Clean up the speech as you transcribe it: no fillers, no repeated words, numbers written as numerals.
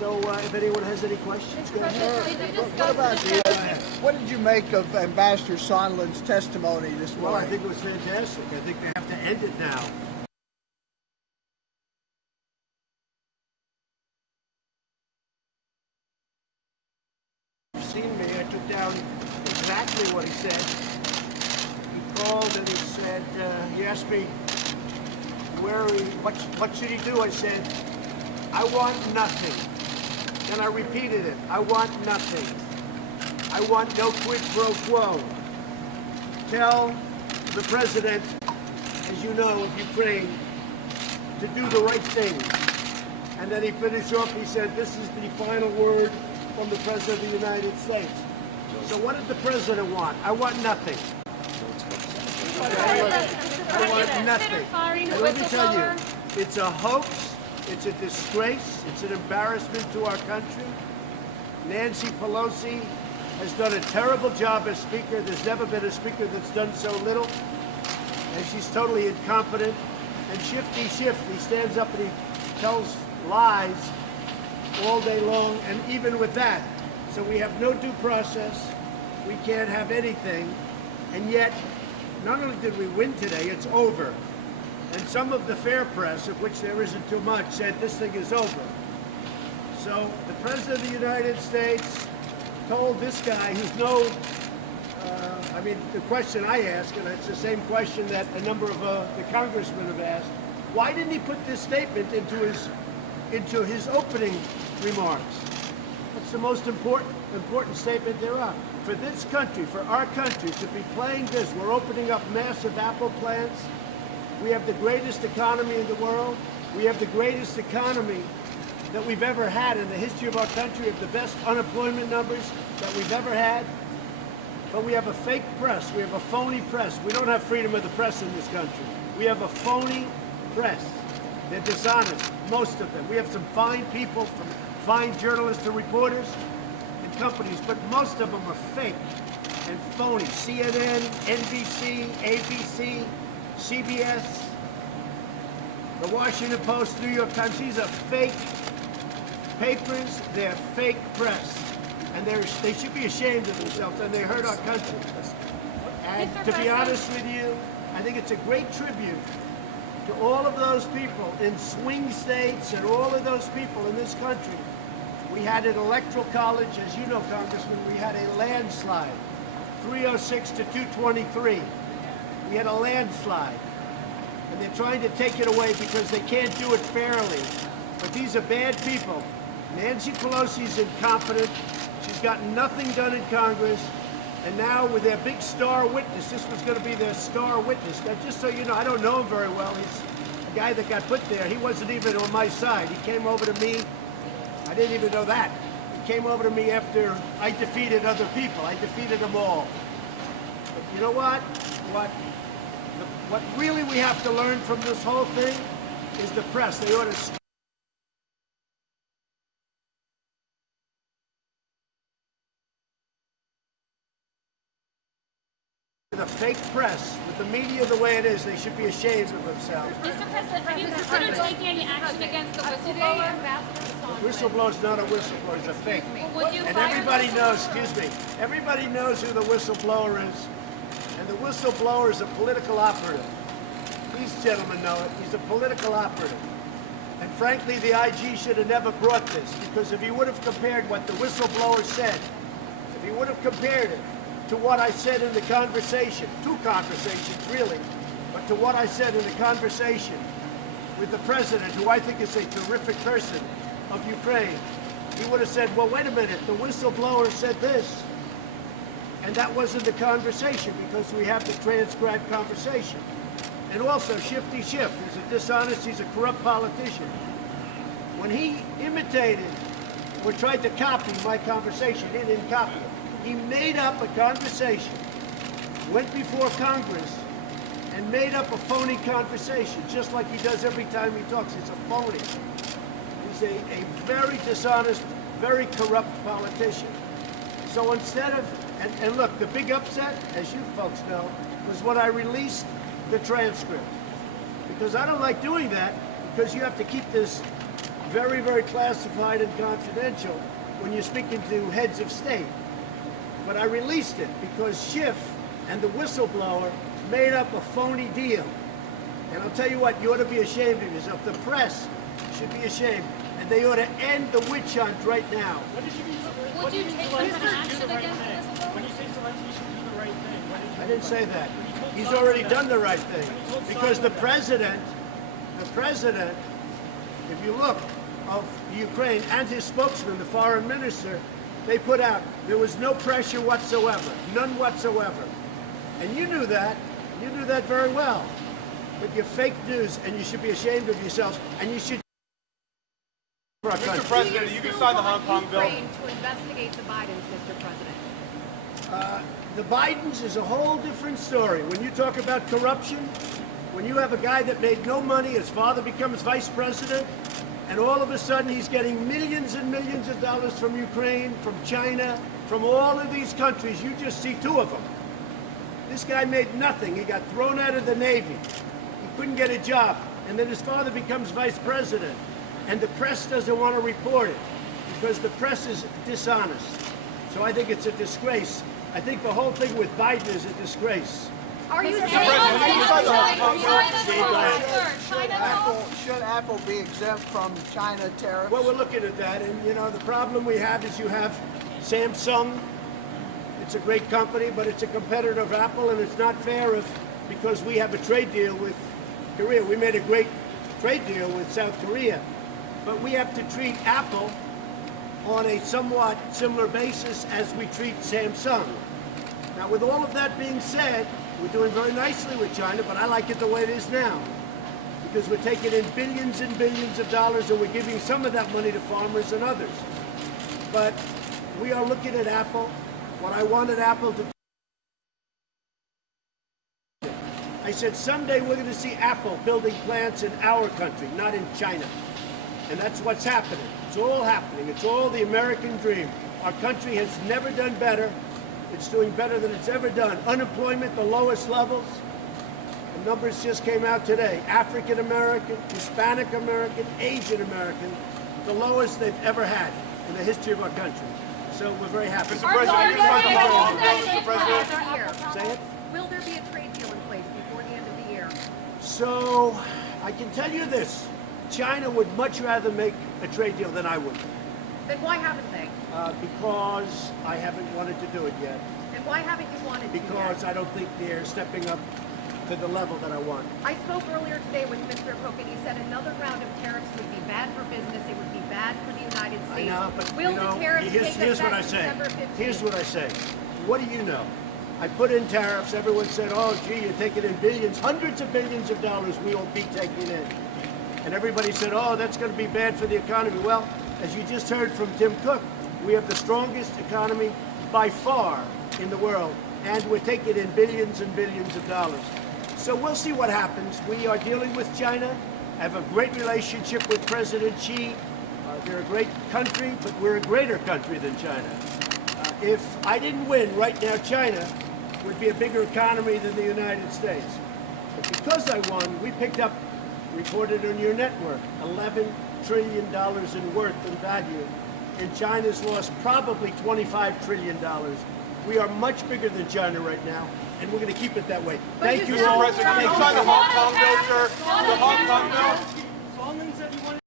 So if anyone has any questions, go ahead. What did you make of Ambassador Sondland's testimony this morning? Well, I think it was fantastic. I think they have to end it now. You've seen me. I took down exactly what he said. He called and he said, he asked me what should he do? I said, I want nothing. Then I repeated it. I want nothing. I want no quid pro quo. Tell the president, as you know, of Ukraine, to do the right thing. And then he finished off, he said, this is the final word from the President of the United States. So what did the president want? I want nothing. I want nothing. And let me tell you, it's a hoax, it's a disgrace, it's an embarrassment to our country. Nancy Pelosi has done a terrible job as Speaker. There's never been a Speaker that's done so little. And she's totally incompetent. And Shifty Schiff, he stands up and he tells lies all day long, and even with that. So we have no due process. We can't have anything. And yet, not only did we win today, it's over. And some of the fair press, of which there isn't too much, said this thing is over. So the President of the United States told this guy who's I mean, the question I ask, and it's the same question that a number of the congressmen have asked, why didn't he put this statement into his opening remarks? That's the most important statement there are. For this country, for our country to be playing this, we're opening up massive Apple plants. We have the greatest economy in the world. We have the greatest economy that we've ever had in the history of our country. We have the best unemployment numbers that we've ever had. But we have a fake press. We have a phony press. We don't have freedom of the press in this country. We have a phony press. They're dishonest, most of them. We have some fine people, from fine journalists to reporters and companies, but most of them are fake and phony. CNN, NBC, ABC, CBS, the Washington Post, New York Times. These are fake papers. They're fake press. And they should be ashamed of themselves, and they hurt our country. And to be honest with you, I think it's a great tribute to all of those people in swing states and all of those people in this country. We had an electoral college, as you know, Congressman, we had a landslide, 306 to 223. We had a landslide. And they're trying to take it away because they can't do it fairly. But these are bad people. Nancy Pelosi's incompetent. She's gotten nothing done in Congress, and now with their big star witness, this was going to be their star witness. Now, just so you know, I don't know him very well. He's a guy that got put there. He wasn't even on my side. He came over to me. I didn't even know that. He came over to me after I defeated other people. I defeated them all. But you know what? What really we have to learn from this whole thing is the press. They ought to the fake press, with the media the way it is, they should be ashamed of themselves. Mr. President, have you considered taking any action against the whistleblower? Whistleblower's not a whistleblower, it's a fake. Would you And fire everybody the knows, excuse me, everybody knows who the whistleblower is. And the whistleblower is a political operative. These gentlemen know it. He's a political operative. And frankly, the IG should have never brought this, because if he would have compared what the whistleblower said, if he would have compared it to what I said in the conversation, two conversations really, but to what I said in the conversation with the president, who I think is a terrific person of Ukraine, he would have said, well, wait a minute, the whistleblower said this. And that wasn't the conversation, because we have the transcribed conversation. And also, Shifty Schiff is a dishonest, he's a corrupt politician. When he imitated or tried to copy my conversation, he didn't copy it. He made up a conversation, went before Congress, and made up a phony conversation, just like he does every time he talks. It's a phony. He's a very dishonest, very corrupt politician. So instead of, and look, the big upset, as you folks know, was when I released the transcript. Because I don't like doing that, because you have to keep this very, very classified and confidential when you're speaking to heads of state. But I released it because Schiff and the whistleblower made up a phony deal. And I'll tell you what, you ought to be ashamed of yourself. The press should be ashamed. And they ought to end the witch hunt right now. Would you take action against the whistleblower? When you say Zelensky should do the right thing, what did you I didn't say that. He's already done the right thing. Because the president, if you look, of Ukraine and his spokesman, the foreign minister, they put out, there was no pressure whatsoever, none whatsoever. And you knew that very well. But you're fake news, and you should be ashamed of yourselves, and you should for our Mr. country. President, you can sign the Hong Kong bill. Ukraine to investigate the Bidens, Mr. President. The Bidens is a whole different story. When you talk about corruption, when you have a guy that made no money, his father becomes vice president, and all of a sudden he's getting millions and millions of dollars from Ukraine, from China, from all of these countries. You just see two of them. This guy made nothing. He got thrown out of the Navy. He couldn't get a job. And then his father becomes vice president. And the press doesn't want to report it because the press is dishonest. So I think it's a disgrace. I think the whole thing with Biden is a disgrace. Are you President, you sign the Hong Kong bill. Should Apple be exempt from China tariffs? Well, we're looking at that, and you know, the problem we have is you have Samsung. It's a great company, but it's a competitor of Apple, and it's not fair because we have a trade deal with Korea. We made a great trade deal with South Korea, but we have to treat Apple on a somewhat similar basis as we treat Samsung. Now, with all of that being said, we're doing very nicely with China, but I like it the way it is now because we're taking in billions and billions of dollars and we're giving some of that money to farmers and others. But we are looking at Apple. What I wanted Apple to do, I said someday we're going to see Apple building plants in our country, not in China. And that's what's happening. It's all happening. It's all the American dream. Our country has never done better. It's doing better than it's ever done. Unemployment, the lowest levels. The numbers just came out today. African American, Hispanic American, Asian American, the lowest they've ever had in the history of our country. So we're very happy. Mr. President, you can sign the Hong Kong bill, Mr. President. Say it. Will there be a trade deal in place before the end of the year? So I can tell you this. China would much rather make a trade deal than I would. Then why haven't they? Because I haven't wanted to do it yet. And why haven't you wanted to Because yet? I don't think they're stepping up to the level that I want. I spoke earlier today with Mr. Cook, and he said another round of tariffs would be bad for business. It would be bad for the United I States. know, but Will you know, the tariffs take here's what I effect say. December 15th? Here's what I say. What do you know? I put in tariffs. Everyone said, "Oh, gee, you're taking in billions, hundreds of billions of dollars. We will be taking in." And everybody said, "Oh, that's going to be bad for the economy." Well, as you just heard from Tim Cook, we have the strongest economy by far in the world, and we're taking in billions and billions of dollars. So we'll see what happens. We are dealing with China. I have a great relationship with President Xi. They're a great country, but we're a greater country than China. If I didn't win right now, China would be a bigger economy than the United States. But because I won, we picked up, reported on your network, $11 trillion in worth and value. And China's lost probably $25 trillion. We are much bigger than China right now, and we're going to keep it that way. Thank you Mr. all. President, you can sign the Hong Kong bill, sir. The Hong Kong bill.